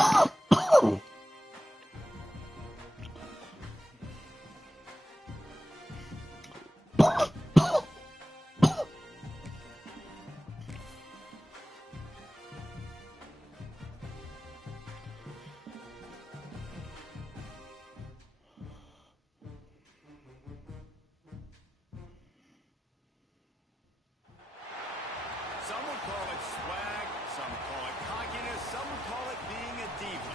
Some would call it swag, some call it cockiness, some would call it being a diva.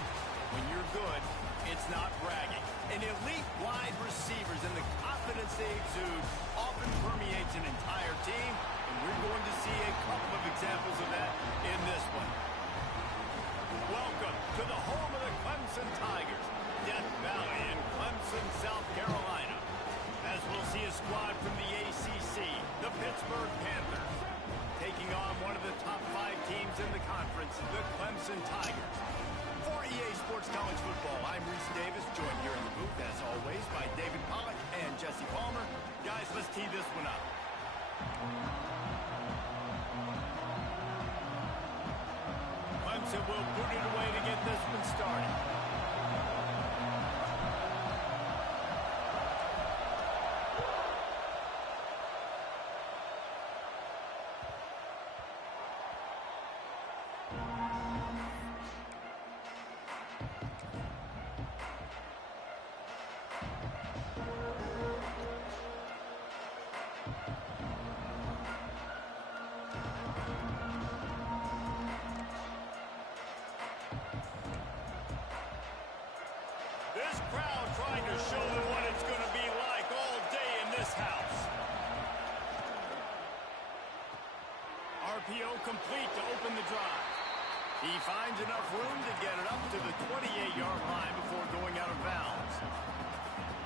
When you're good, it's not bragging. And elite wide receivers and the confidence they exude often permeates an entire team, and we're going to see a couple of examples of that in this one. Welcome to the home of the Clemson Tigers, Death Valley in Clemson, South Carolina. As we'll see a squad from the ACC, the Pittsburgh Panthers, taking on one of the top 5 teams in the conference, the Clemson Tigers. For EA Sports College Football, I'm Reese Davis, joined here in the booth, as always, by David Pollack and Jesse Palmer. Guys, let's tee this one up. Clemson will boot it away to get this one started. This crowd trying to show them what it's going to be like all day in this house. RPO complete to open the drive. He finds enough room to get it up to the 28-yard line before going out of bounds.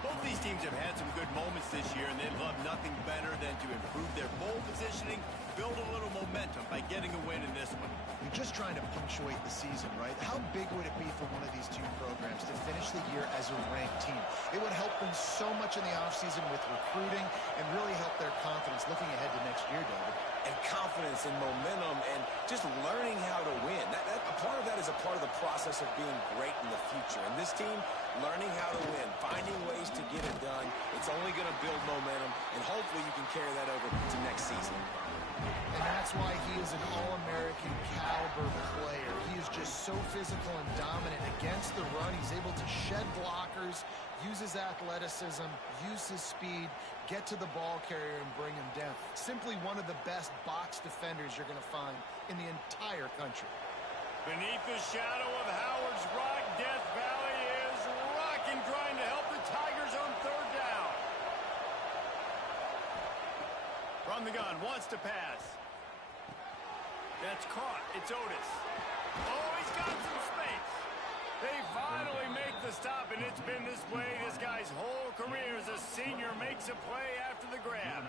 Both these teams have had some good moments this year, and they'd love nothing better than to improve their bowl positioning, build a little momentum by getting a win in this one. You're just trying to punctuate the season, right? How big would it be for one of these two programs to finish the year as a ranked team? It would help them so much in the offseason with recruiting and really help their confidence looking ahead to next year, David. And confidence and momentum and just learning how to win. A part of that is a part of the process of being great in the future. And this team, learning how to win, finding ways to get it done, it's only going to build momentum, and hopefully you can carry that over to next season. And that's why he is an All-American caliber player. He is just so physical and dominant against the run. He's able to shed blockers, use his athleticism, use his speed, get to the ball carrier and bring him down. Simply one of the best box defenders you're going to find in the entire country. Beneath the shadow of Howard's Rock, Death Valley is rocking, trying to help the Tigers on third down. From the gun, wants to pass. That's caught. It's Otis. Oh, he's got some space. They finally make the stop, and it's been this way this guy's whole career as a senior makes a play after the grab.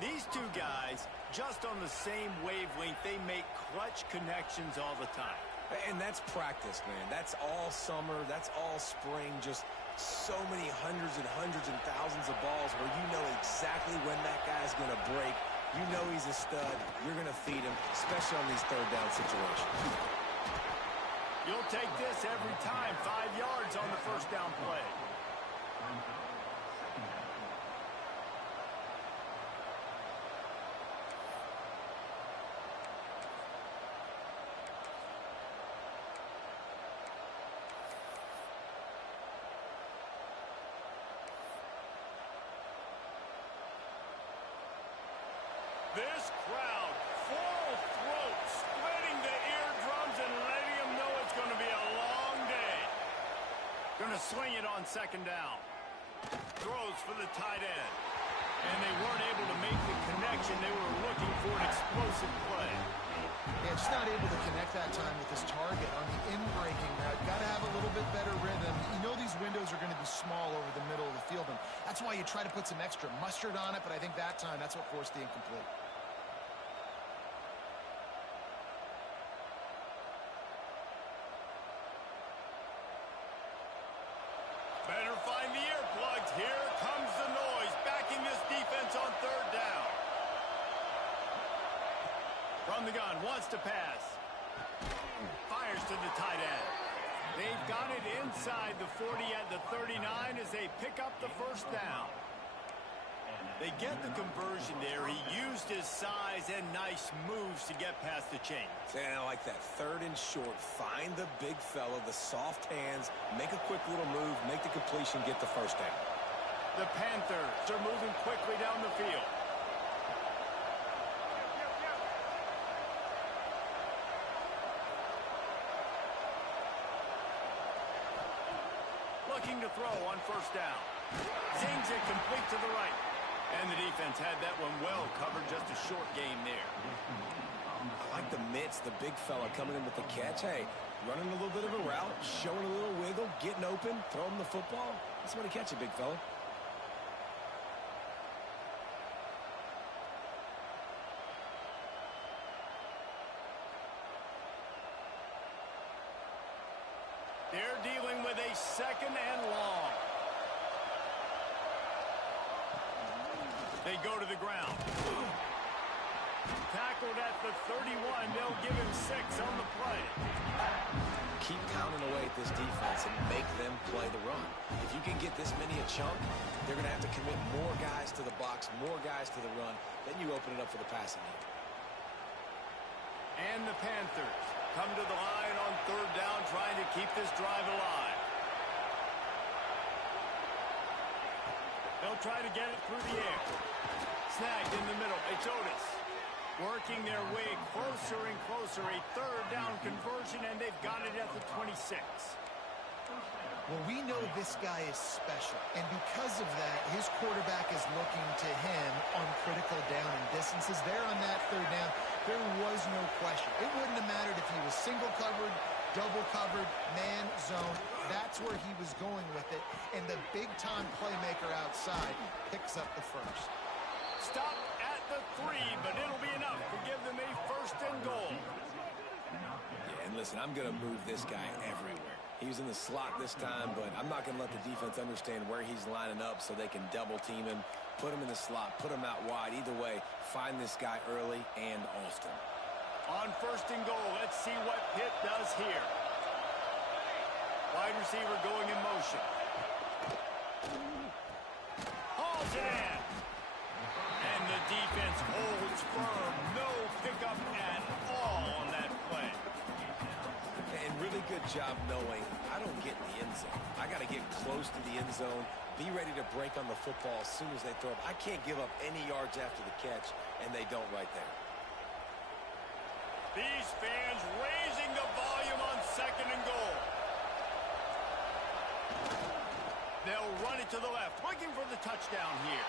These two guys, just on the same wavelength, they make clutch connections all the time. And that's practice, man. That's all summer. That's all spring. Just so many hundreds and thousands of balls where you know exactly when that guy's going to break. You know he's a stud. You're going to feed him, especially on these third down situations. You'll take this every time. 5 yards on the first down play. This crowd, full throat, splitting the eardrums and letting them know it's going to be a long day. Going to swing it on second down. Throws for the tight end. And they weren't able to make the connection. They were looking for an explosive play. Yeah, just not able to connect that time with his target on the in-breaking route. Got to have a little bit better rhythm. You know these windows are going to be small over the middle of the field, and that's why you try to put some extra mustard on it, but I think that time that's what forced the incomplete. Better find the earplugs. Here comes the noise, backing this defense on third down. From the gun, wants to pass. Fires to the tight end. They've got it inside the 40 at the 39 as they pick up the first down. They get the conversion there. He used his size and nice moves to get past the chains. And I like that. 3rd and short. Find the big fella, the soft hands, make a quick little move, make the completion, get the first down. The Panthers are moving quickly down the field. Looking to throw on first down. Zings it complete to the right. And the defense had that one well covered, just a short game there. I like the mitts, the big fella coming in with the catch. Hey, running a little bit of a route, showing a little wiggle, getting open, throwing the football. That's somebody catch it, big fella. They're dealing with a 2nd and long. They go to the ground. Tackled at the 31. They'll give him 6 on the play. Keep pounding away at this defense and make them play the run. If you can get this many a chunk, they're going to have to commit more guys to the box, more guys to the run. Then you open it up for the passing game. And the Panthers come to the line on 3rd down, trying to keep this drive alive. They'll try to get it through the air. Snagged in the middle. It's Otis. Working their way closer and closer. A 3rd down conversion, and they've got it at the 26. Well, we know this guy is special, and because of that, his quarterback is looking to him on critical down and distances. There on that 3rd down, there was no question. It wouldn't have mattered if he was single covered, double covered, man, zone. That's where he was going with it, and the big-time playmaker outside picks up the first. Stop at the 3, but it'll be enough to give them a 1st and goal. Yeah, and listen, I'm going to move this guy everywhere. He was in the slot this time, but I'm not going to let the defense understand where he's lining up so they can double team him, put him in the slot, put him out wide. Either way, find this guy early and often. On 1st and goal, let's see what Pitt does here. Wide receiver going in motion. Hauls it in. And the defense holds firm. No pickup at all on that play. And really good job knowing I don't get in the end zone. I got to get close to the end zone, be ready to break on the football as soon as they throw it. I can't give up any yards after the catch, and they don't right there. These fans raising the volume on 2nd and goal. They'll run it to the left, looking for the touchdown here.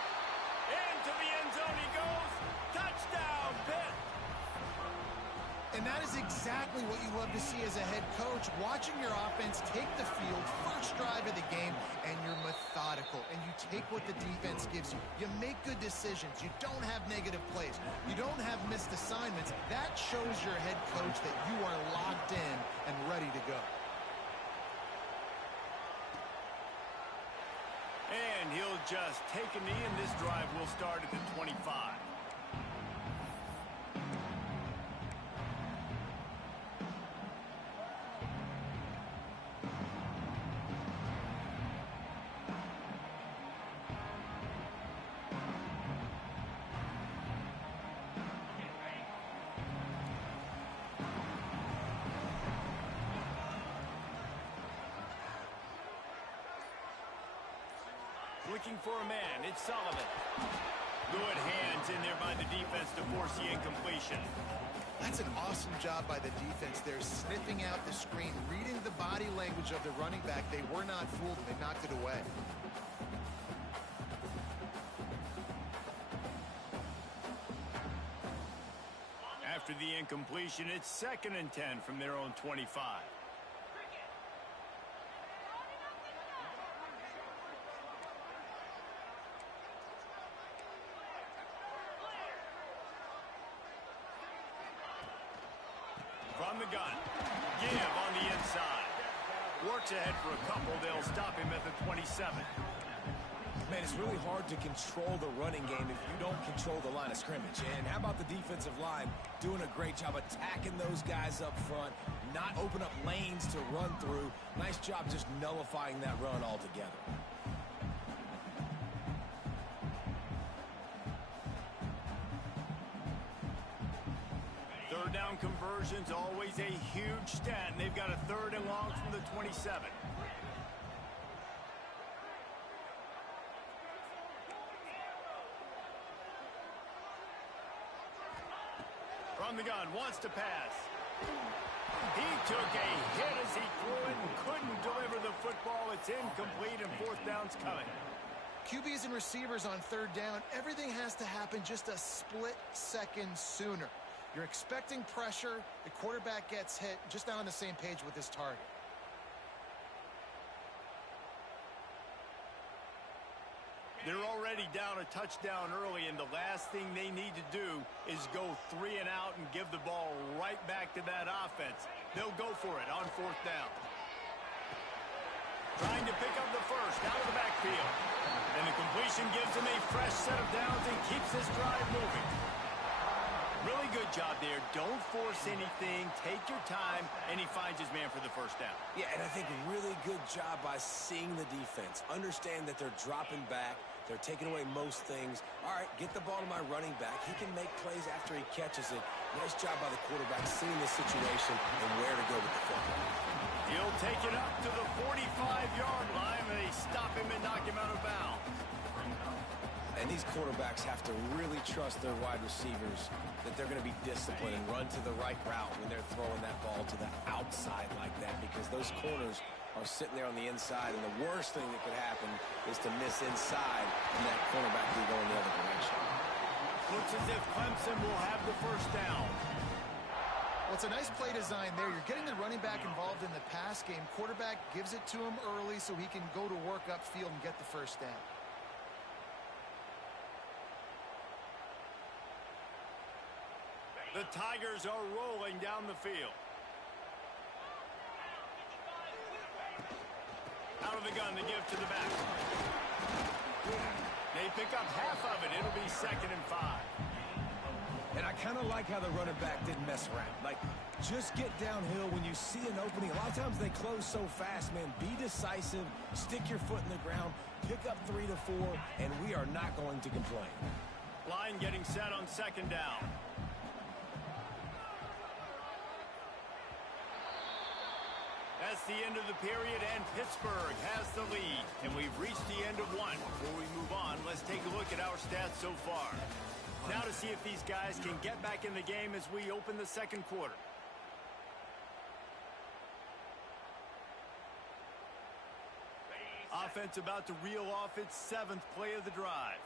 Into the end zone he goes. Touchdown, Pitt. And that is exactly what you love to see as a head coach, watching your offense take the field, first drive of the game, and you're methodical, and you take what the defense gives you. You make good decisions. You don't have negative plays. You don't have missed assignments. That shows your head coach that you are locked in and ready to go. And he'll just take a knee, and this drive will start at the 25. Looking for a man. It's Sullivan. Good hands in there by the defense to force the incompletion. That's an awesome job by the defense there, sniffing out the screen, reading the body language of the running back. They were not fooled. They knocked it away. After the incompletion, it's 2nd and 10 from their own 25. From the gun. Give on the inside. Works ahead for a couple. They'll stop him at the 27. Man, it's really hard to control the running game if you don't control the line of scrimmage. And how about the defensive line doing a great job attacking those guys up front, not open up lanes to run through. Nice job just nullifying that run altogether. Third down conversion's always a huge stat, and they've got a 3rd and long from the 27. From the gun, wants to pass. He took a hit as he threw it and couldn't deliver the football. It's incomplete, and 4th down's coming. QBs and receivers on 3rd down, everything has to happen just a split second sooner. You're expecting pressure, the quarterback gets hit, just not on the same page with his target. They're already down a touchdown early, and the last thing they need to do is go 3 and out and give the ball right back to that offense. They'll go for it on 4th down. Trying to pick up the first out of the backfield. And the completion gives him a fresh set of downs and keeps this drive moving. Really good job there. Don't force anything. Take your time, and he finds his man for the 1st down. Yeah, and I think really good job by seeing the defense. Understand that they're dropping back. They're taking away most things. All right, get the ball to my running back. He can make plays after he catches it. Nice job by the quarterback seeing the situation and where to go with the football. He'll take it up to the 45-yard line, and they stop him and knock him out of bounds. And these quarterbacks have to really trust their wide receivers that they're going to be disciplined and run to the right route when they're throwing that ball to the outside like that, because those corners are sitting there on the inside, and the worst thing that could happen is to miss inside and that cornerback will go in the other direction. Looks as if Clemson will have the 1st down. Well, it's a nice play design there. You're getting the running back involved in the pass game. Quarterback gives it to him early so he can go to work upfield and get the 1st down. The Tigers are rolling down the field. Out of the gun, the give to the back. They pick up half of it. It'll be 2nd and 5. And I kind of like how the running back didn't mess around. Like, just get downhill when you see an opening. A lot of times they close so fast, man. Be decisive, stick your foot in the ground, pick up 3 to 4, and we are not going to complain. Line getting set on 2nd down. That's the end of the period, and Pittsburgh has the lead. And we've reached the end of one. Before we move on, let's take a look at our stats so far. Now to see if these guys can get back in the game as we open the 2nd quarter. Offense about to reel off its 7th play of the drive.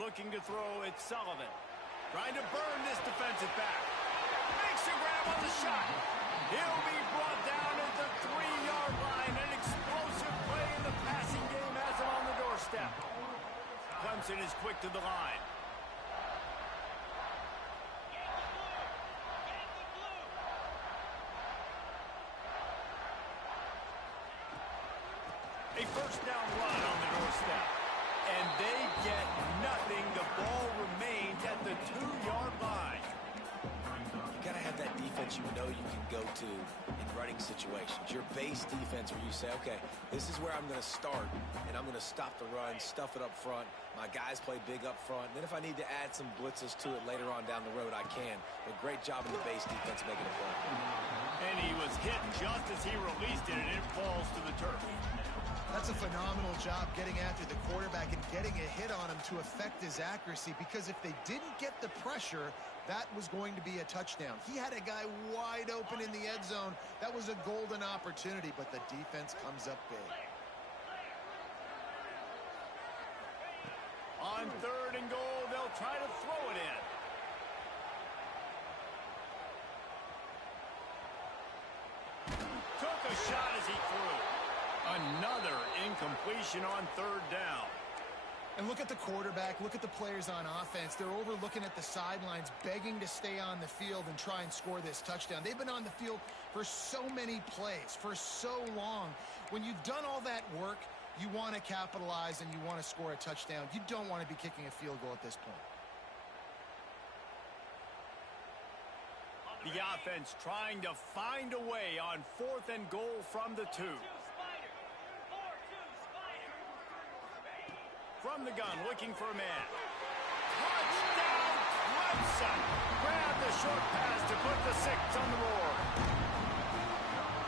Looking to throw, it's Sullivan. Trying to burn this defensive back. Makes a grab on the shot. He'll be brought down at the 3-yard line. An explosive play in the passing game has him on the doorstep. Clemson is quick to the line. A 1st down run on the doorstep. And they get nothing. The ball remains at the 2-yard line. You got to have that defense you know you can go to in running situations. Your base defense where you say, okay, this is where I'm going to start, and I'm going to stop the run, stuff it up front. My guys play big up front. And then if I need to add some blitzes to it later on down the road, I can. But great job in the base defense making a play. And he was hit just as he released it, and it falls to the turf. That's a phenomenal job getting after the quarterback and getting a hit on him to affect his accuracy, because if they didn't get the pressure, that was going to be a touchdown. He had a guy wide open in the end zone. That was a golden opportunity, but the defense comes up big. On 3rd and goal, they'll try to throw it in. Took a shot as he threw. Another incompletion on 3rd down. And look at the quarterback, look at the players on offense. They're overlooking at the sidelines, begging to stay on the field and try and score this touchdown. They've been on the field for so many plays, for so long. When you've done all that work, you want to capitalize and you want to score a touchdown. You don't want to be kicking a field goal at this point. The offense trying to find a way on 4th and goal from the 2. From the gun, looking for a man. Touchdown, Clemson! Grab the short pass to put the 6 on the board.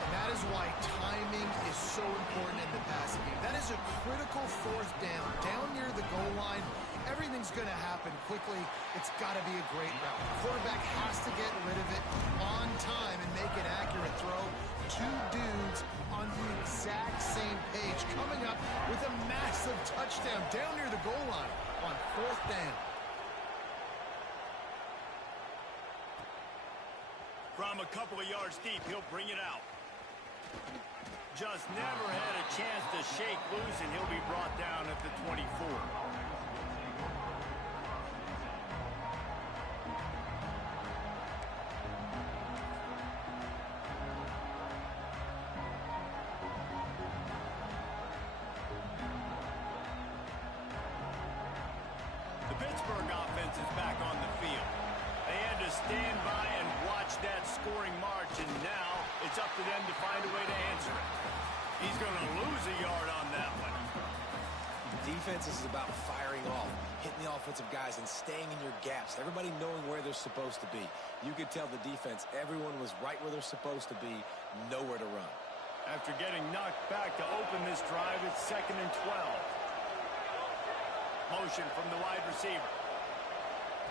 And that is why timing is so important in the passing game. That is a critical 4th down. Down near the goal line, everything's going to happen quickly. It's got to be a great route. The quarterback has to get rid of it on time and make an accurate throw. 2 dudes on the exact same page coming up with a massive touchdown down near the goal line on 4th down. From a couple of yards deep, he'll bring it out. Just never had a chance to shake loose, and he'll be brought down at the 24. The Pittsburgh offense is back on the field. They had to stand by and watch that scoring march, and now it's up to them to find a way to answer it. He's going to lose a yard on that one. Defense is about firing off, hitting the offensive guys and staying in your gaps. Everybody knowing where they're supposed to be. You could tell the defense, everyone was right where they're supposed to be, nowhere to run. After getting knocked back to open this drive, it's 2nd and 12. Motion from the wide receiver.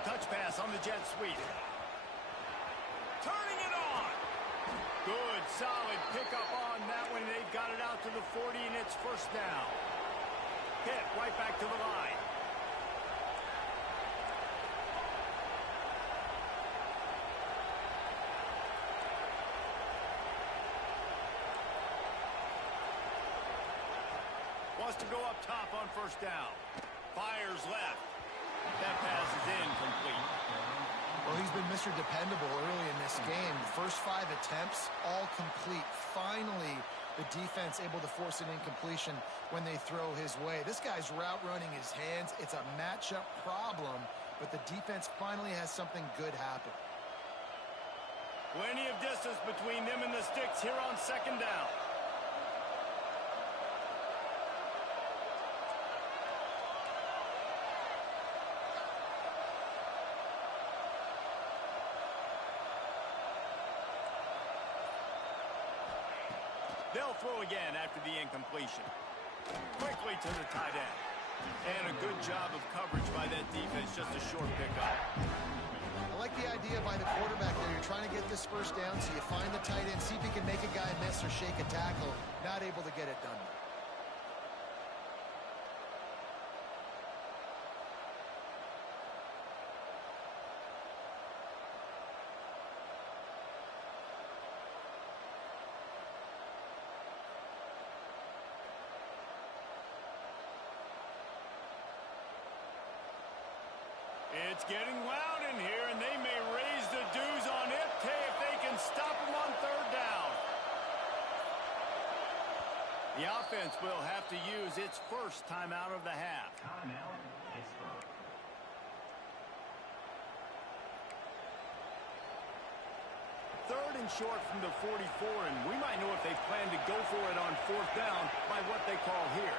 Touch pass on the jet sweep. Turning it on. Good, solid pickup on that one. They've got it out to the 40, and it's 1st down. Pitt right back to the line. Wants to go up top on 1st down. Fires left. That pass is incomplete. Well, he's been Mr. Dependable early in this game. The first 5 attempts, all complete. Finally, the defense able to force an incompletion when they throw his way. This guy's route running his hands. It's a matchup problem, but the defense finally has something good happen. Plenty of distance between them and the sticks here on 2nd down. They'll throw again after the incompletion. Quickly to the tight end. And a good job of coverage by that defense, just a short pickup. I like the idea by the quarterback there. You're trying to get this 1st down, so you find the tight end, see if he can make a guy miss or shake a tackle. Not able to get it done. It's getting loud in here, and they may raise the dues on Ncaa if they can stop him on 3rd down. The offense will have to use its first timeout of the half. Timeout, Pittsburgh. 3rd and short from the 44, and we might know if they plan to go for it on 4th down by what they call here.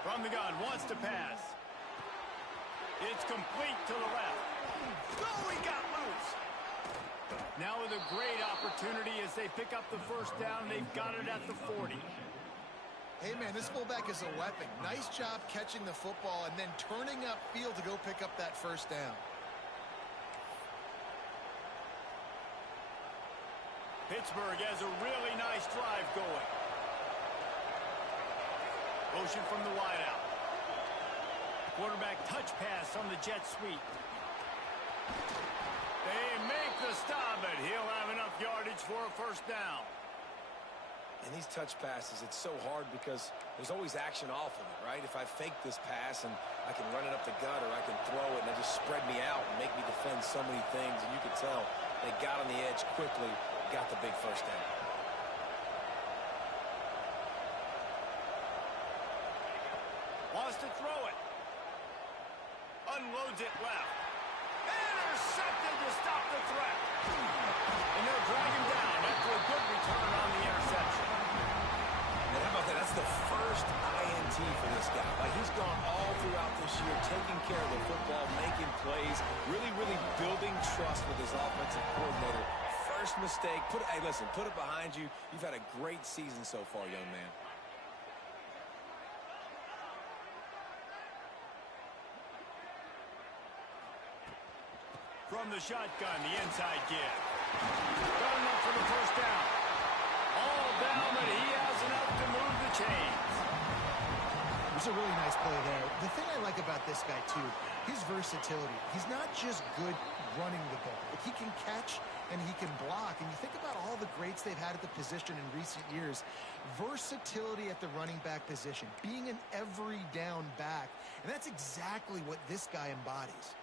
From the gun, wants to pass. It's complete to the left. Oh, he got loose. Now with a great opportunity as they pick up the 1st down. They've got it at the 40. Hey, man, this fullback is a weapon. Nice job catching the football and then turning upfield to go pick up that 1st down. Pittsburgh has a really nice drive going. Motion from the wideout. Quarterback touch pass on the jet sweep. They make the stop, but he'll have enough yardage for a first down. And these touch passes, it's so hard because there's always action off of it, right? If I fake this pass and I can run it up the gut or I can throw it and it just spread me out and make me defend so many things. And you can tell they got on the edge quickly, got the big first down. Wants to throw it. Unloads it left. Intercepted to stop the threat. And they'll drag him down after a good return on the interception. And how about that? That's the first INT for this guy. Like, he's gone all throughout this year, taking care of the football, making plays, really building trust with his offensive coordinator. First mistake, hey, listen, put it behind you. You've had a great season so far, young man. From the shotgun, the inside give. Got enough for the first down. All down, but he has enough to move the chains. It was a really nice play there. The thing I like about this guy, too, his versatility. He's not just good running the ball. He can catch and he can block. And you think about all the greats they've had at the position in recent years. Versatility at the running back position. Being an every down back. And that's exactly what this guy embodies.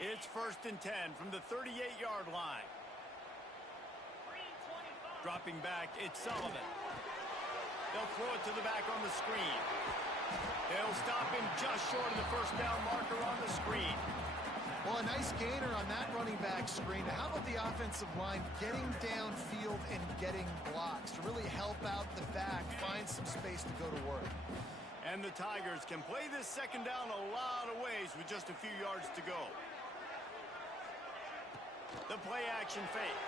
It's 1st and 10 from the 38-yard line. Dropping back, it's Sullivan. They'll throw it to the back on the screen. They'll stop him just short of the first down marker on the screen. Well, a nice gainer on that running back screen. How about the offensive line getting downfield and getting blocks to really help out the back, find some space to go to work? And the Tigers can play this second down a lot of ways with just a few yards to go. The play action fake.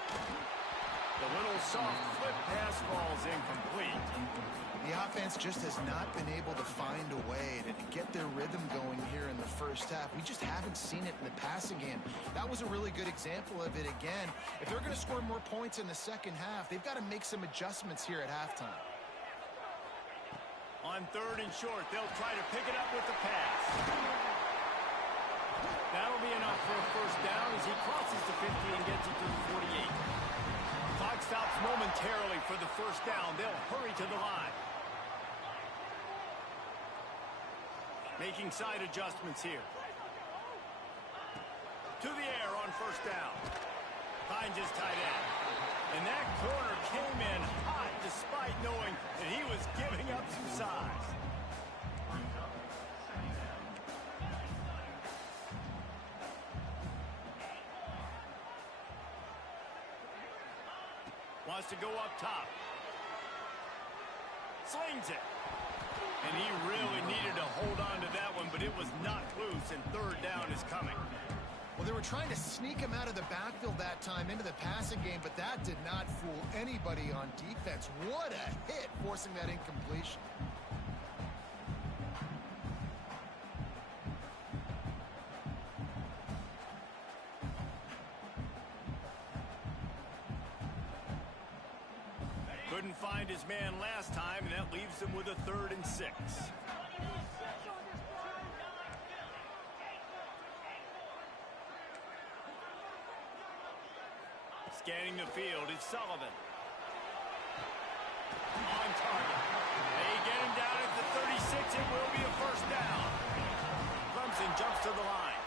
The little soft flip pass falls incomplete. The offense just has not been able to find a way to get their rhythm going here in the first half. We just haven't seen it in the passing game. That was a really good example of it again. If they're going to score more points in the second half, they've got to make some adjustments here at halftime. On 3rd and short, they'll try to pick it up with the pass. That'll be enough for a first down as he crosses the 50 and gets it to the 48. Clock stops momentarily for the first down. They'll hurry to the line. Making side adjustments here. To the air on first down. Finds his tight end. And that corner came in hot despite knowing that he was giving up some size. Wants to go up top. Slings it. And he really needed to hold on to that one, but it was knocked loose, and 3rd down is coming. Well, they were trying to sneak him out of the backfield that time into the passing game, but that did not fool anybody on defense. What a hit, forcing that incompletion. Couldn't find his man last time, and that leaves him with a 3rd and 6. Scanning the field, it's Sullivan. On target. They get him down at the 36. It will be a first down. Clemson jumps to the line.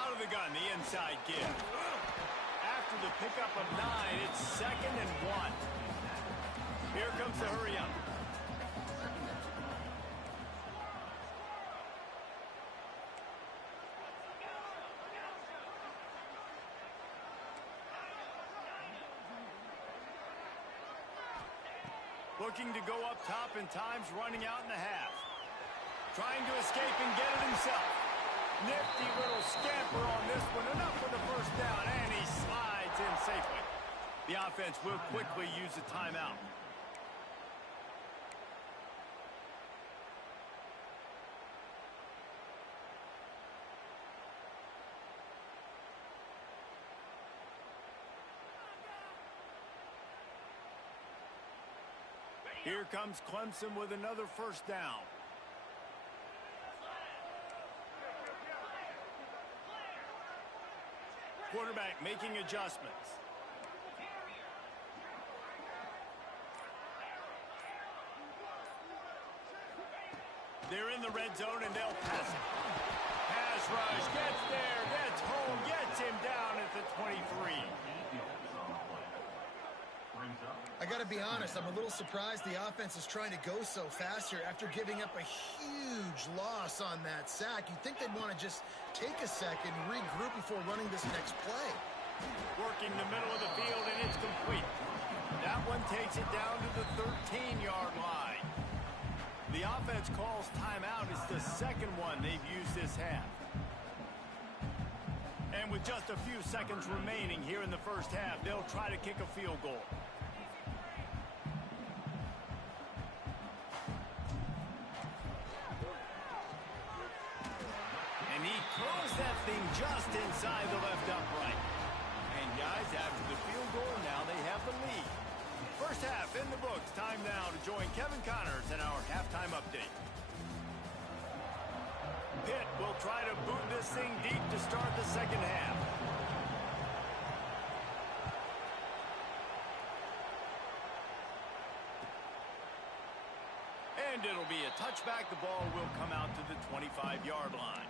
Out of the gun, the inside give. After the pickup of 9, it's 2nd and 1. Here comes the hurry up. Looking to go up top, and time's running out in the half. Trying to escape and get it himself. Nifty little scamper on this one. Enough for the first down, and he slides in safely. The offense will quickly use a timeout. Here comes Clemson with another first down. Quarterback making adjustments. They're in the red zone, and they'll pass it. Pass rush, gets there, gets home, gets him down at the 23. I got to be honest, I'm a little surprised the offense is trying to go so fast here after giving up a huge loss on that sack. You'd think they'd want to just take a second, regroup before running this next play. Working the middle of the field, and it's complete. That one takes it down to the 13-yard line. The offense calls timeout. It's the second one they've used this half. And with just a few seconds remaining here in the first half, they'll try to kick a field goal. And he throws that thing just inside the left upright. And guys, after the field goal, now they have the lead. First half in the books. Time now to join Kevin Connors in our halftime update. Pitt will try to boot this thing deep to start the second half. And it'll be a touchback. The ball will come out to the 25-yard line.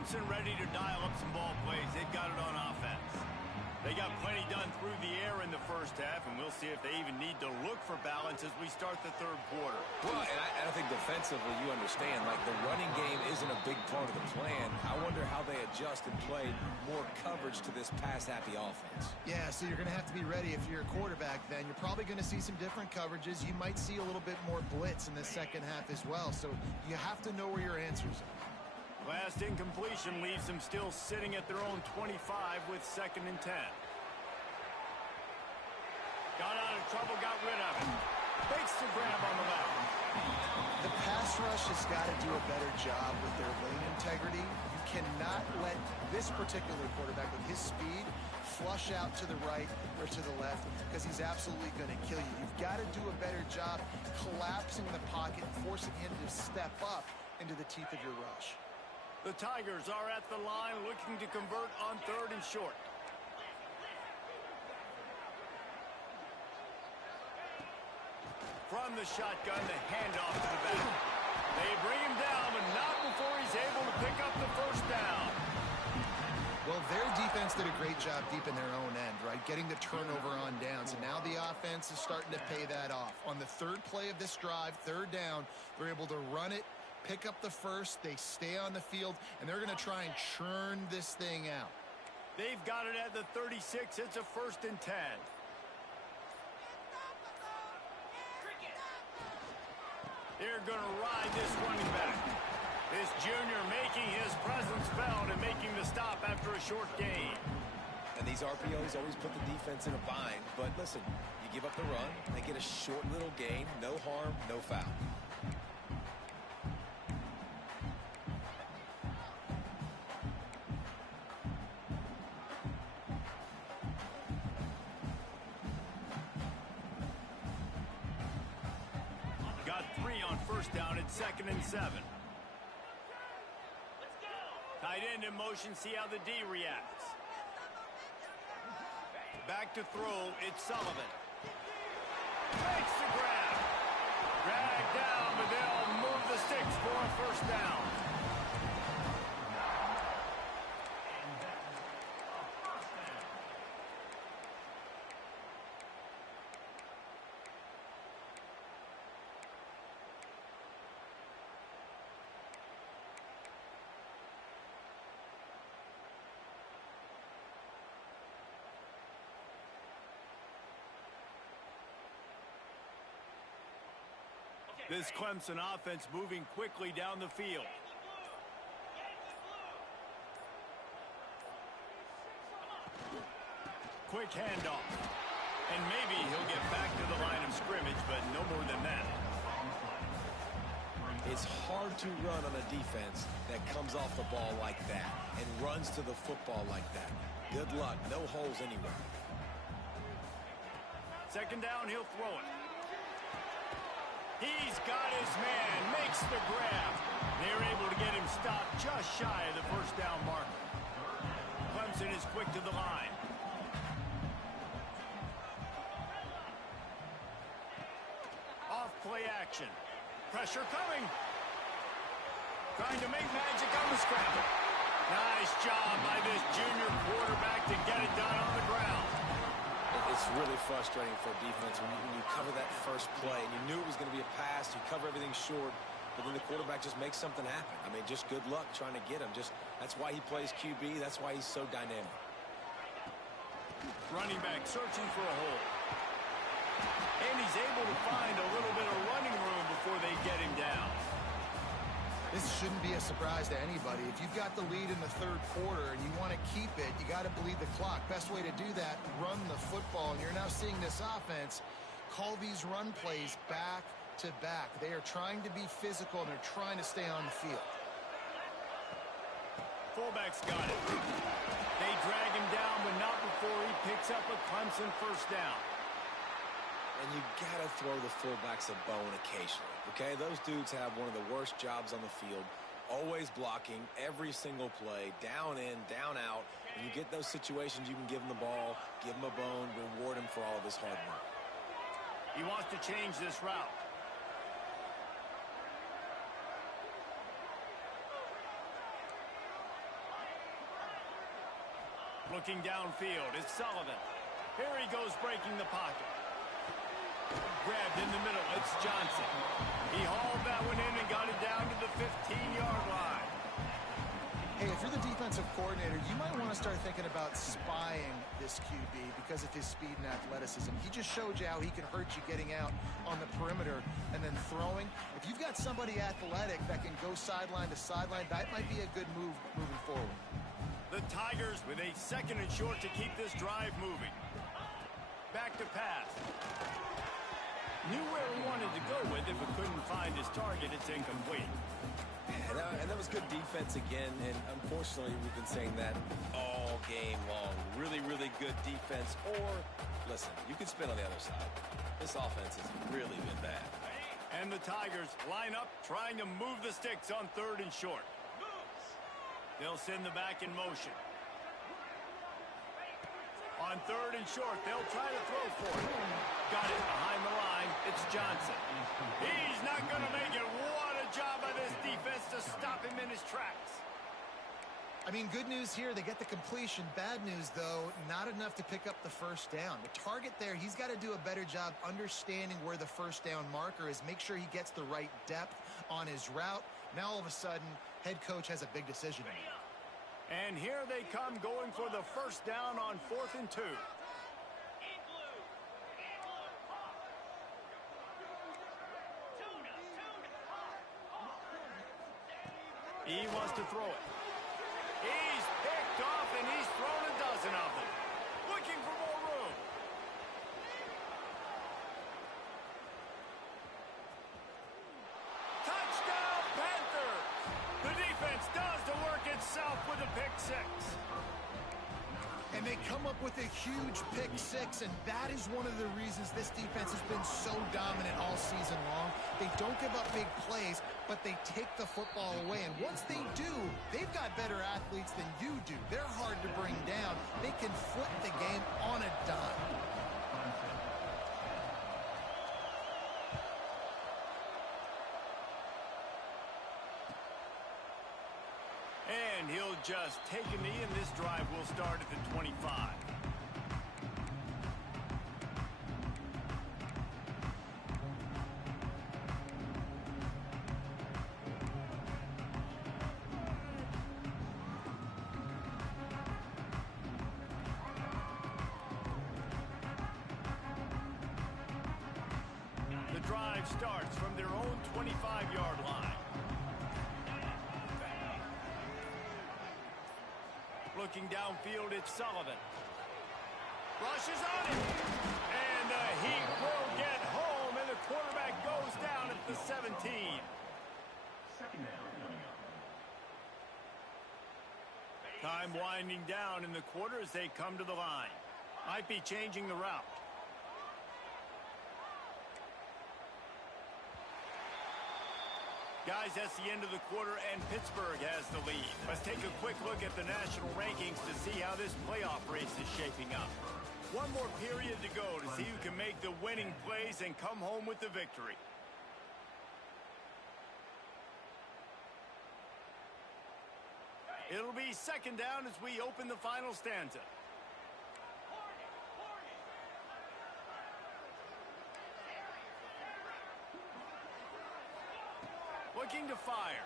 Clemson ready to dial up some ball plays. They've got it on offense. They got plenty done through the air in the first half, and we'll see if they even need to look for balance as we start the third quarter. Well, and I think defensively, you understand, like the running game isn't a big part of the plan. I wonder how they adjust and play more coverage to this pass-happy offense. Yeah, so you're going to have to be ready if you're a quarterback then. You're probably going to see some different coverages. You might see a little bit more blitz in the second half as well, so you have to know where your answers are. Last incompletion leaves them still sitting at their own 25 with 2nd and 10. Got out of trouble, got rid of it. Fakes the grab on the left. The pass rush has got to do a better job with their lane integrity. You cannot let this particular quarterback with his speed flush out to the right or to the left because he's absolutely going to kill you. You've got to do a better job collapsing the pocket and forcing him to step up into the teeth of your rush. The Tigers are at the line looking to convert on 3rd and short. From the shotgun, the handoff to the back. They bring him down, but not before he's able to pick up the first down. Well, their defense did a great job deep in their own end, right? Getting the turnover on downs, and now the offense is starting to pay that off. On the third play of this drive, 3rd down, they're able to run it, pick up the first, they stay on the field, and they're going to try and churn this thing out. They've got it at the 36. It's a 1st and 10. They're going to ride this running back. This junior making his presence felt and making the stop after a short gain. And these RPOs always put the defense in a bind. But listen, you give up the run, they get a short little gain, no harm, no foul. Got 3 on 1st down at 2nd and 7. Tight end in motion, see how the D reacts. Back to throw, it's Sullivan. Makes the grab. Dragged down, but they'll move the sticks for a 1st down. This Clemson offense moving quickly down the field. Quick handoff. And maybe he'll get back to the line of scrimmage, but no more than that. It's hard hard to run on a defense that comes off the ball like that and runs to the football like that. Good luck. No holes anywhere. Second down, he'll throw it. He's got his man, makes the grab. They're able to get him stopped just shy of the first down marker. Clemson is quick to the line. Off play action. Pressure coming. Trying to make magic on the scramble. Nice job by this junior quarterback to get it done on the ground. It's really frustrating for a defense when you cover that first play and you knew it was going to be a pass, you cover everything short, but then the quarterback just makes something happen. I mean, just good luck trying to get him. That's why he plays QB. That's why he's so dynamic. Running back searching for a hole. And he's able to find a little bit of running room before they get him down. This shouldn't be a surprise to anybody. If you've got the lead in the third quarter and you want to keep it, you got to bleed the clock. Best way to do that, run the football. And you're now seeing this offense call these run plays back to back. They are trying to be physical, and they're trying to stay on the field. Fullback's got it. They drag him down, but not before he picks up a Clemson first down. And you got to throw the fullbacks a bone occasionally, okay? Those dudes have one of the worst jobs on the field, always blocking every single play, down in, down out. When you get those situations, you can give them the ball, give them a bone, reward him for all of his hard work. He wants to change this route. Looking downfield, it's Sullivan. Here he goes breaking the pocket. Grabbed in the middle, it's Johnson. He hauled that one in and got it down to the 15-yard line. Hey, if you're the defensive coordinator, you might want to start thinking about spying this QB because of his speed and athleticism. He just showed you how he can hurt you getting out on the perimeter and then throwing. If you've got somebody athletic that can go sideline to sideline, that might be a good move moving forward. The Tigers with a second and short to keep this drive moving. Back to pass. Knew where he wanted to go with it, but couldn't find his target. It's incomplete. And that was good defense again, and unfortunately we've been saying that all game long. Really, really good defense. Or, listen, you can spin on the other side. This offense has really been bad. And the Tigers line up, trying to move the sticks on third and short. They'll send the back in motion. On third and short, they'll try to throw for it. Got it behind the line. It's Johnson. He's not going to make it. What a job by this defense to stop him in his tracks. I mean, good news here. They get the completion. Bad news, though, not enough to pick up the first down. The target there, he's got to do a better job understanding where the first down marker is. Make sure he gets the right depth on his route. Now, all of a sudden, head coach has a big decision to make. And here they come going for the first down on 4th and 2. He wants to throw it. He's picked off and he's thrown a dozen of them. Looking for more room. Touchdown Panthers! The defense does the work itself with a pick six. And they come up with a huge pick six, and that is one of the reasons this defense has been so dominant all season long. They don't give up big plays, but they take the football away. And once they do, they've got better athletes than you do. They're hard to bring down. They can flip the game on a dime. And he'll just take a knee, and this drive will start at the 25. The drive starts from their own 25-yard line. Looking downfield, it's Sullivan. Rushes on him. And the Heat will get home, and the quarterback goes down at the 17. Time winding down in the quarter as they come to the line. Might be changing the route. Guys, that's the end of the quarter, and Pittsburgh has the lead. Let's take a quick look at the national rankings to see how this playoff race is shaping up. One more period to go to see who can make the winning plays and come home with the victory. It'll be second down as we open the final stanza. Looking to fire.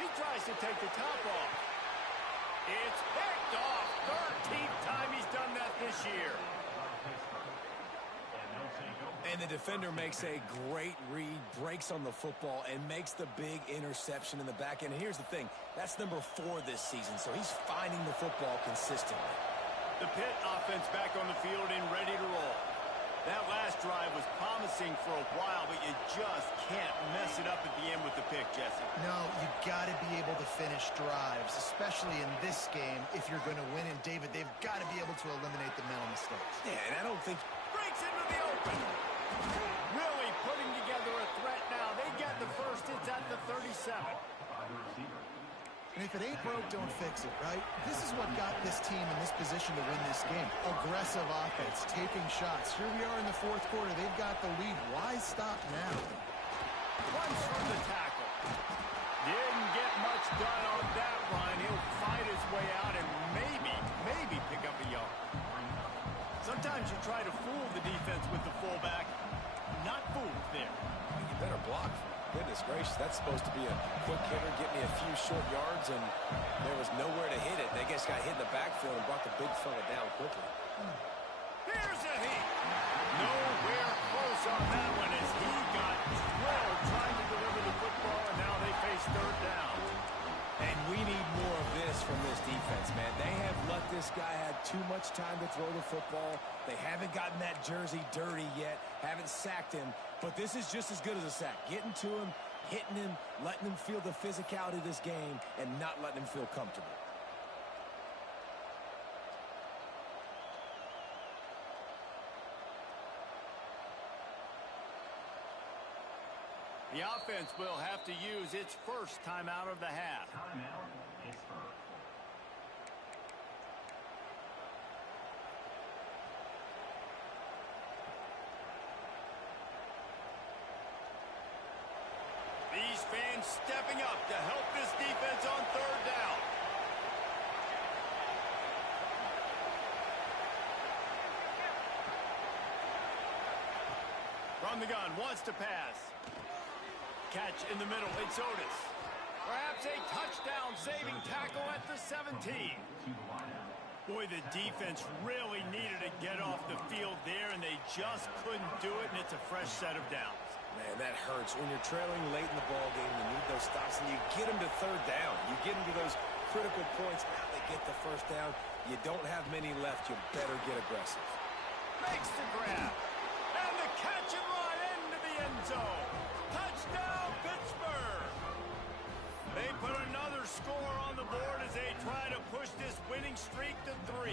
He tries to take the top off. It's picked off. 13th time he's done that this year. And the defender makes a great read, breaks on the football, and makes the big interception in the back end. And here's the thing, that's number 4 this season, so he's finding the football consistently. The Pitt offense back on the field and ready to roll. That last drive was promising for a while, but you just can't mess it up at the end with the pick, Jesse. No, you got to be able to finish drives, especially in this game if you're going to win. And, David, they've got to be able to eliminate the mental mistakes. Yeah, and I don't think... Breaks into the open. Really putting together a threat now. They get the first. It's at the 37. And if it ain't broke, don't fix it, right? This is what got this team in this position to win this game. Aggressive offense, taking shots. Here we are in the fourth quarter. They've got the lead. Why stop now? Runs from the tackle. Didn't get much done on that run. He'll fight his way out and maybe pick up a yard. Sometimes you try to fool the defense with the fullback. Not fooled there. You better block for it. Goodness gracious, that's supposed to be a quick hitter, get me a few short yards, and there was nowhere to hit it. They just got hit in the backfield and brought the big fella down quickly. Here's a hit. Nowhere close on that one as he got drilled trying to deliver the football, and now they face third down. And we need more of this from this defense, man. They have let this guy have too much time to throw the football. They haven't gotten that jersey dirty yet, haven't sacked him, but this is just as good as a sack. Getting to him, hitting him, letting him feel the physicality of this game, and not letting him feel comfortable. The offense will have to use its first timeout of the half. Timeout, Pittsburgh. These fans stepping up to help this defense on third down. From the gun, wants to pass. Catch in the middle, it's Otis. Perhaps a touchdown-saving tackle at the 17. Boy, the defense really needed to get off the field there, and they just couldn't do it, and it's a fresh set of downs. Man, that hurts. When you're trailing late in the ball game, you need those stops, and you get them to third down. You get them to those critical points. Now they get the first down. You don't have many left. You better get aggressive. Makes the grab. And the catch and run into the end zone. Touchdown, Pittsburgh! They put another score on the board as they try to push this winning streak to 3.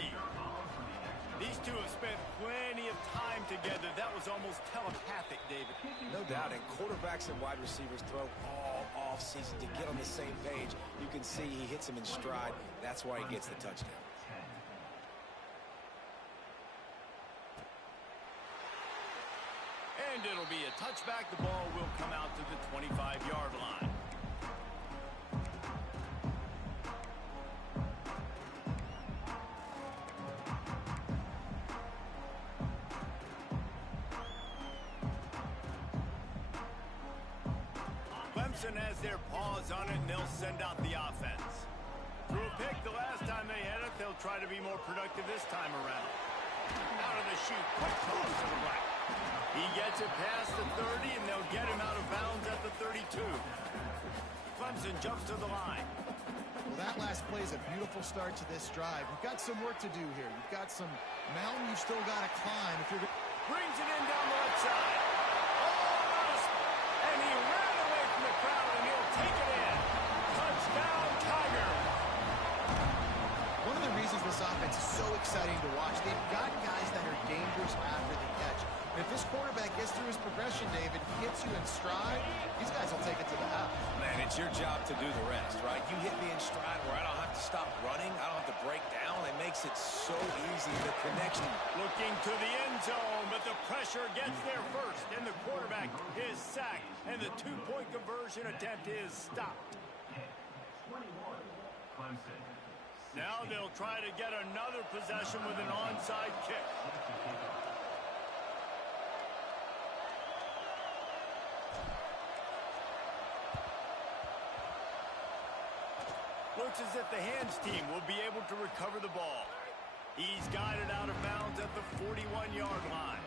These two have spent plenty of time together. That was almost telepathic, David. No doubt, and quarterbacks and wide receivers throw all offseason to get on the same page. You can see he hits him in stride. That's why he gets the touchdown. And it'll be a touchback. The ball will come out to the 25-yard line. Clemson has their paws on it, and they'll send out the offense. Threw a pick the last time they had it. They'll try to be more productive this time around. Out of the chute, quick toss to the right. He gets it past the 30, and they'll get him out of bounds at the 32. Clemson jumps to the line. Well, that last play is a beautiful start to this drive. You've got some work to do here. You've got some mountain you've still got to climb. If you're Brings it in down the left side. Almost. And he ran away from the crowd, and he'll take it in. Touchdown, Tiger. yards after the catch. And if this quarterback gets through his progression, David, hits you in stride, these guys will take it to the house. Man, it's your job to do the rest, right? You hit me in stride where I don't have to stop running. I don't have to break down. It makes it so easy, the connection. Looking to the end zone, but the pressure gets there first, and the quarterback is sacked, and the two-point conversion attempt is stopped. 21, Clemson. Now they'll try to get another possession with an onside kick. Looks as if the hands team will be able to recover the ball. He's guided out of bounds at the 41-yard line.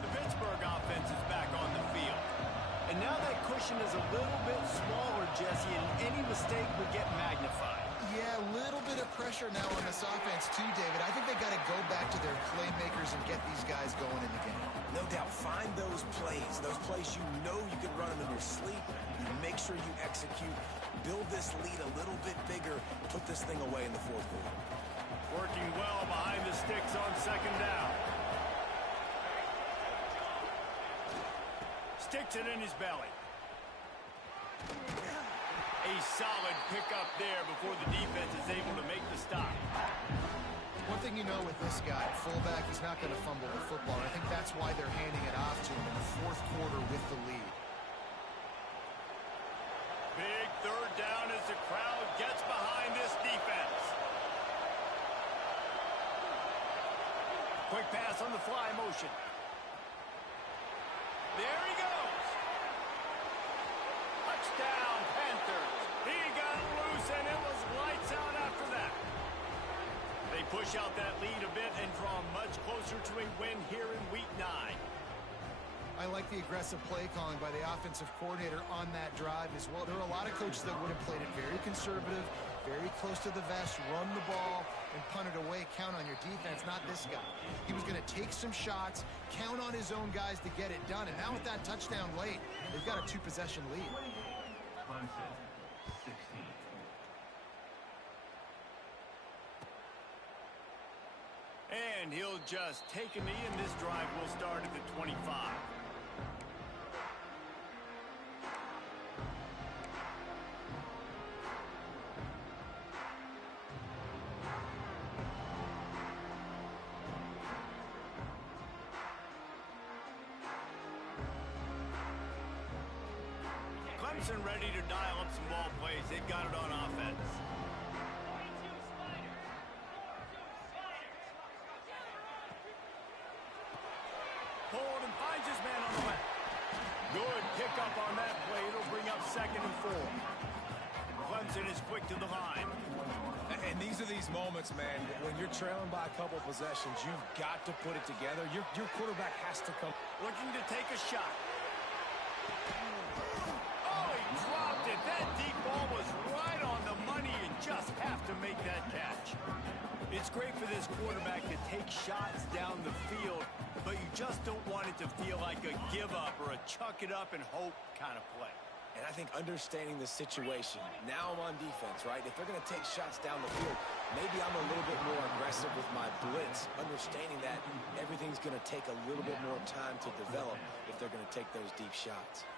The Pittsburgh offense is back on the field. And now that cushion is a little bit smaller, Jesse, and any mistake would get magnified. Yeah, a little bit of pressure now on this offense too, David. I think they got to go back to their playmakers and get these guys going in the game. No doubt, find those plays you know you can run them in your sleep. You make sure you execute, build this lead a little bit bigger, put this thing away in the fourth quarter. Working well behind the sticks on second down. Sticks it in his belly. A solid pickup there before the defense is able to make the stop. One thing you know with this guy, fullback, he's not going to fumble the football. I think that's why they're handing it off to him in the fourth quarter with the lead. Big third down as the crowd gets behind this defense. Quick pass on the fly motion. There he goes. Touchdown, Panthers. He got loose, and it was lights out after that. They push out that lead a bit and draw much closer to a win here in Week 9. I like the aggressive play calling by the offensive coordinator on that drive as well. There are a lot of coaches that would have played it very conservative, very close to the vest, run the ball, and punt it away. Count on your defense, not this guy. He was going to take some shots, count on his own guys to get it done. And now with that touchdown late, they've got a two-possession lead. Clemson, 16. And he'll just take a knee, and this drive will start at the 25. Clemson ready to dial up some ball plays. They've got it on offense. Hold and finds his man on the left. Good pickup on that play. It'll bring up 2nd and 4. Clemson is quick to the line. And these are these moments, man, when you're trailing by a couple possessions, you've got to put it together. Your quarterback has to come. Looking to take a shot. Oh, he dropped it. That deep ball was right on the money and just have to make that catch. It's great for this quarterback to take shots down the field, but you just don't want it to feel like a give-up or a chuck-it-up and hope kind of play. And I think understanding the situation, now I'm on defense, right? If they're going to take shots down the field, maybe I'm a little bit more aggressive with my blitz, understanding that everything's going to take a little bit more time to develop if they're going to take those deep shots.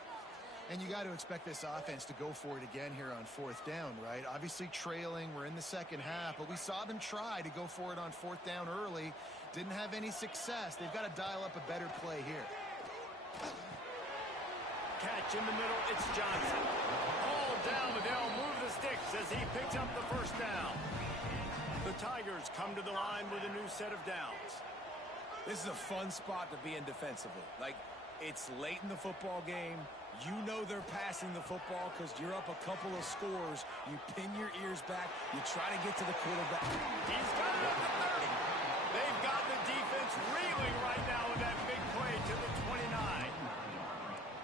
And you got to expect this offense to go for it again here on 4th down, right? Obviously trailing, we're in the second half, but we saw them try to go for it on 4th down early. Didn't have any success. They've got to dial up a better play here. Catch in the middle, it's Johnson. All down, but they'll move the sticks as he picks up the 1st down. The Tigers come to the line with a new set of downs. This is a fun spot to be in defensively. Like, it's late in the football game. You know they're passing the football because you're up a couple of scores. You pin your ears back. You try to get to the quarterback. He's got it up to 30. They've got the defense reeling right now with that big play to the 29.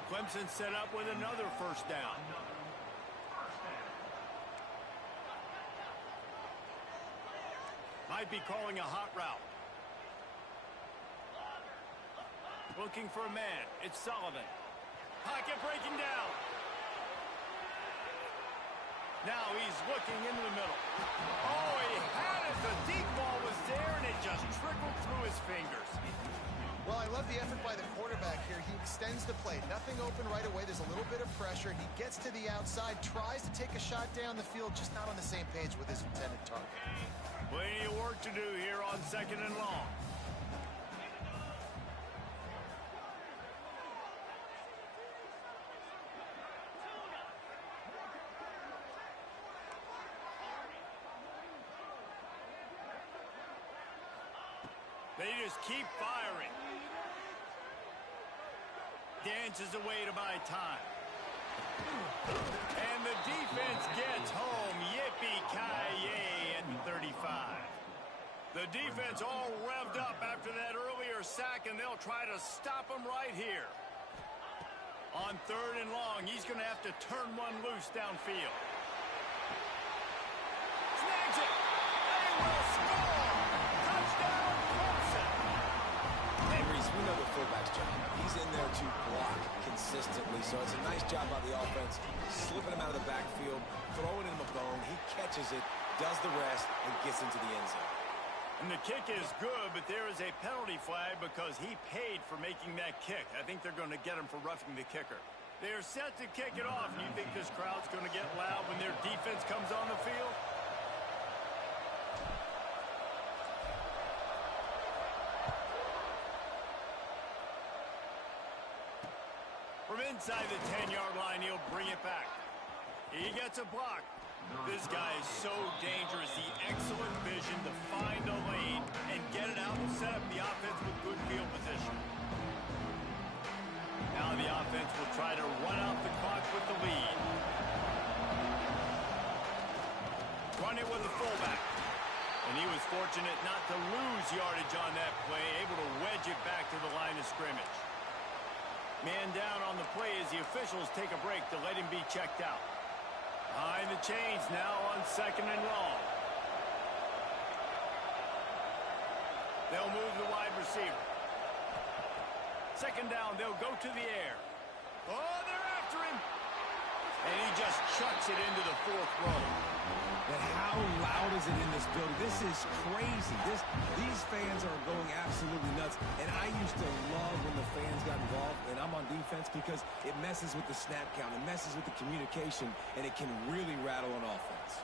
Clemson set up with another 1st down. Might be calling a hot route. Looking for a man. It's Sullivan. Pocket breaking down. Now he's looking into the middle. Oh, he had it. The deep ball was there, and it just trickled through his fingers. Well, I love the effort by the quarterback here. He extends the play. Nothing open right away. There's a little bit of pressure. He gets to the outside, tries to take a shot down the field, just not on the same page with his intended target. Plenty of work to do here on 2nd and long. They just keep firing. Dances away to buy time. And the defense gets home. Yippee-ki-yay at the 35. The defense all revved up after that earlier sack, and they'll try to stop him right here. On 3rd and long, he's going to have to turn one loose downfield. Snags it. They will score. Touchdown, Clemson. Hey, Reese, we know the fullback's job. He's in there to block consistently, so it's a nice job by the offense, slipping him out of the backfield, throwing him a bone. He catches it, does the rest, and gets into the end zone. And the kick is good, but there is a penalty flag because he paid for making that kick. I think they're going to get him for roughing the kicker. They're set to kick it off. You think this crowd's going to get loud when their defense comes on the field? From inside the 10-yard line, he'll bring it back. He gets a block. This guy is so dangerous. The excellent vision to find a lane and get it out and set up the offense with good field position. Now the offense will try to run out the clock with the lead. Run it with the fullback. And he was fortunate not to lose yardage on that play, able to wedge it back to the line of scrimmage. Man down on the play as the officials take a break to let him be checked out. Behind the chains now on 2nd and long. They'll move the wide receiver. 2nd down, they'll go to the air. Oh, they're after him. And he just chucks it into the 4th row. But how loud is it in this building? This is crazy. These fans are going absolutely nuts. And I used to love when the fans got involved, and I'm on defense because it messes with the snap count. It messes with the communication, and it can really rattle an offense.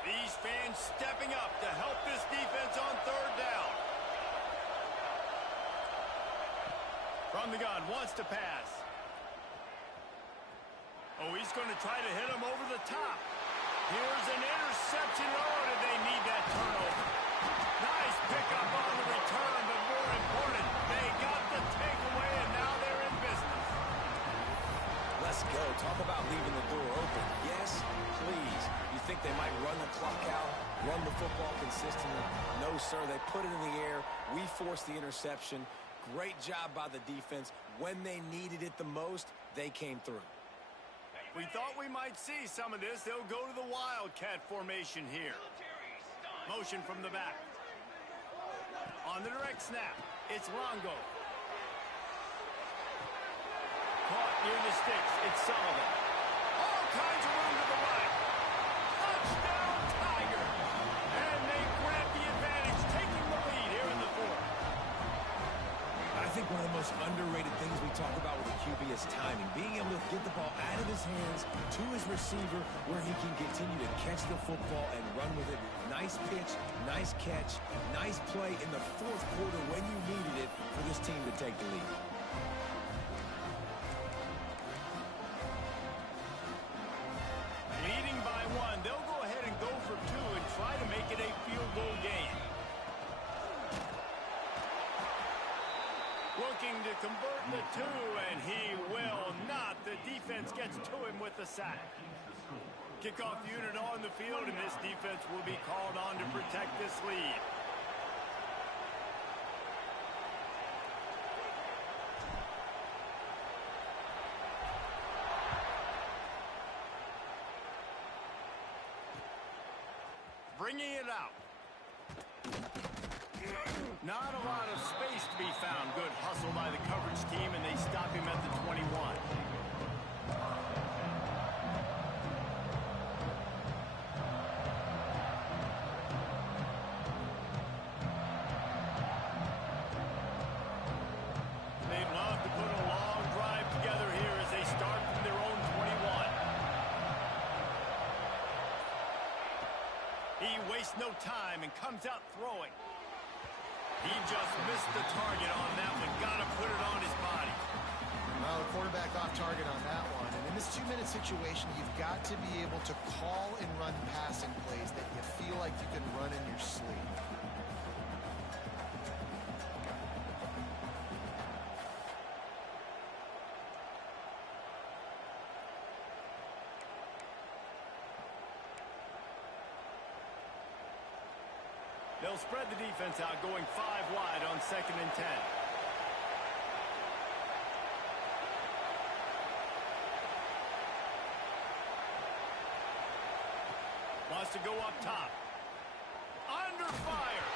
These fans stepping up to help this defense on 3rd down. From the gun, wants to pass. Oh, he's going to try to hit him over the top. Here's an interception. Oh, did they need that turnover? Nice pickup on the return, but more important, they got the takeaway, and now they're in business. Let's go. Talk about leaving the door open. Yes, please. You think they might run the clock out, run the football consistently? No, sir. They put it in the air. We forced the interception. Great job by the defense. When they needed it the most, they came through. We thought we might see some of this. They'll go to the Wildcat formation here. Motion from the back. On the direct snap, it's Longo. Caught near the sticks, it's Sullivan. All kinds of room to the right. Touchdown, Tiger! And they grab the advantage, taking the lead here in the 4th. I think one of the most underrated things we talk about with a QB is timing. Being able to get the ball out of his hands to his receiver where he can continue to catch the football and run with it. Nice pitch, nice catch, nice play in the 4th quarter when you needed it for this team to take the lead. Leading by 1, they'll go ahead and go for 2 and try to make it a field goal game. Looking to convert the 2, and he will not. The defense gets to him with the sack. Kickoff unit on the field, and this defense will be called on to protect this lead. Bringing it out. Not a lot of space to be found. Good hustle by the coverage team, and they stop him at the 21. They'd love to put a long drive together here as they start from their own 21. He wastes no time and comes out throwing. He just missed the target on that one. Got to put it on his body. Well, the quarterback off target on that one. And in this 2-minute situation, you've got to be able to call and run passing plays that you feel like you can run in your sleep. They'll spread the defense out, going 5 wide on 2nd and 10. Wants to go up top. Under fire.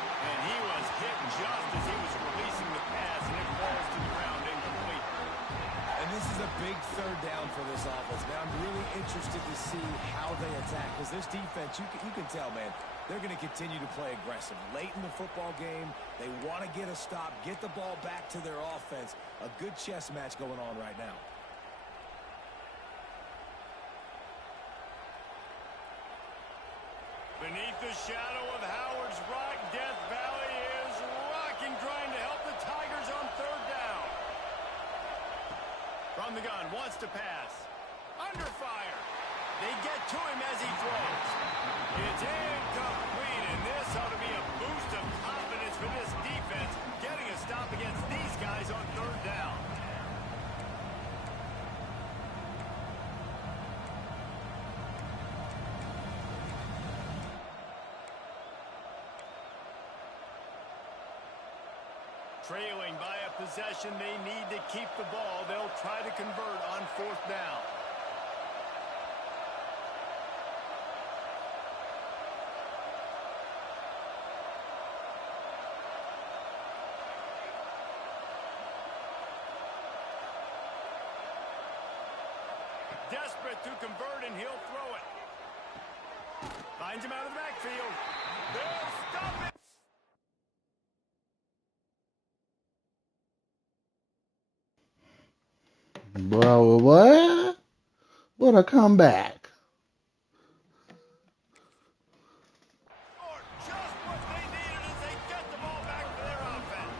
And he was hit just as he was releasing the pass, and it falls to the ground incomplete. And this is a big 3rd down for this offense. Now, I'm really interested to see how they attack, because this defense, you can tell, man, they're going to continue to play aggressive. Late in the football game, they want to get a stop, get the ball back to their offense. A good chess match going on right now. Beneath the shadow of Howard's Rock, Death Valley is rocking, trying to help the Tigers on 3rd down. From the gun, wants to pass. Under fire. They get to him as he throws. It's incomplete, and this ought to be a boost of confidence for this defense, getting a stop against these guys on 3rd down. Trailing by a possession, they need to keep the ball. They'll try to convert on 4th down. Desperate to convert, and he'll throw it. Finds him out of the backfield. They'll stop it. Bro, what? What a comeback. Or just what they needed as they get the ball back for their offense.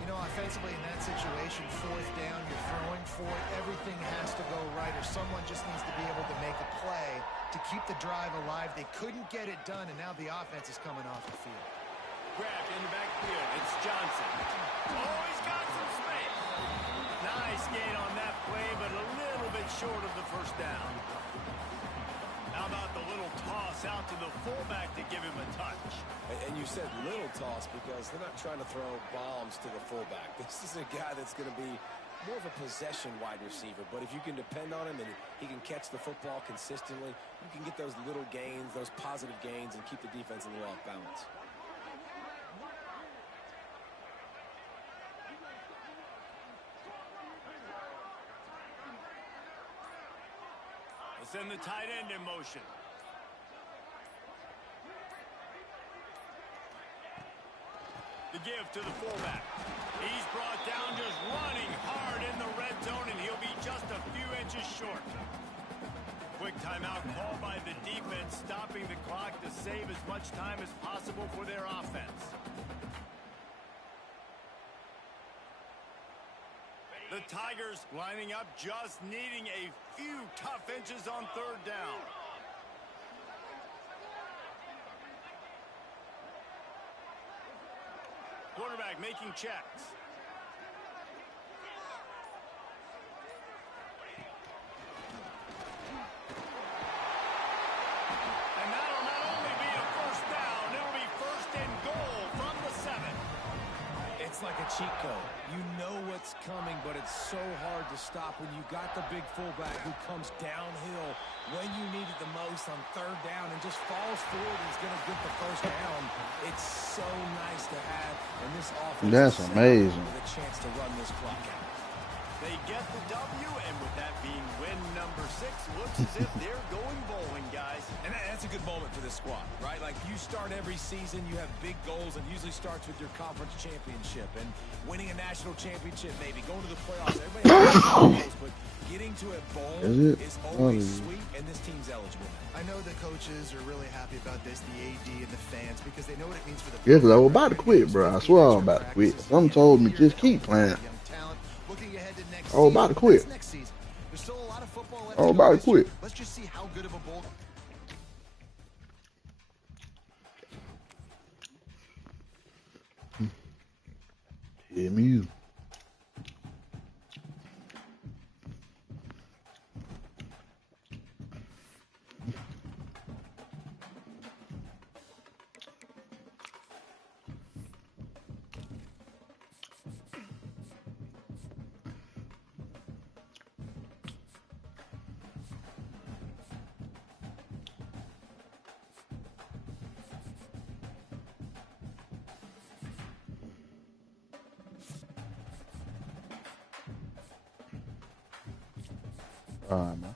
You know, offensively in that situation, 4th down, you're throwing for it. Everything has to go right, or someone just needs to be able to make a play to keep the drive alive. They couldn't get it done, and now the offense is coming off the field. Grabbed in the backfield. It's Johnson. Oh, he's got some space. Nice gain on that play, but a little bit short of the 1st down. How about the little toss out to the fullback to give him a touch? And you said little toss because they're not trying to throw bombs to the fullback. This is a guy that's going to be more of a possession wide receiver, but if you can depend on him and he can catch the football consistently, you can get those little gains, those positive gains, and keep the defense a little off balance. Send the tight end in motion. The give to the fullback. He's brought down just running hard in the red zone, and he'll be just a few inches short. Quick timeout call by the defense, stopping the clock to save as much time as possible for their offense. The Tigers lining up, just needing a few tough inches on 3rd down. Quarterback making checks. It's like a cheat code. You know what's coming, but it's so hard to stop when you got the big fullback who comes downhill when you need it the most on third down and just falls forward and is going to get the first down. It's so nice to have, and this offense That's is set up amazing. with a chance to run this clock out. They get the W, and with that being win number 6, looks as if they're going bowling, guys. And that's a good moment for this squad, right? Like, you start every season, you have big goals, and usually starts with your conference championship and winning a national championship, maybe going to the playoffs. Everybody has goals, but getting to a bowl is always sweet, and this team's eligible now. I know the coaches are really happy about this, the AD and the fans, because they know what it means for the. Yeah, because I was about to quit, bro. I swear I was about to quit. Some told me just keep playing. I was about to quit. There's still a lot of football left. I was about to quit. Let's just see how good of a bowl. Hear me. All right, man.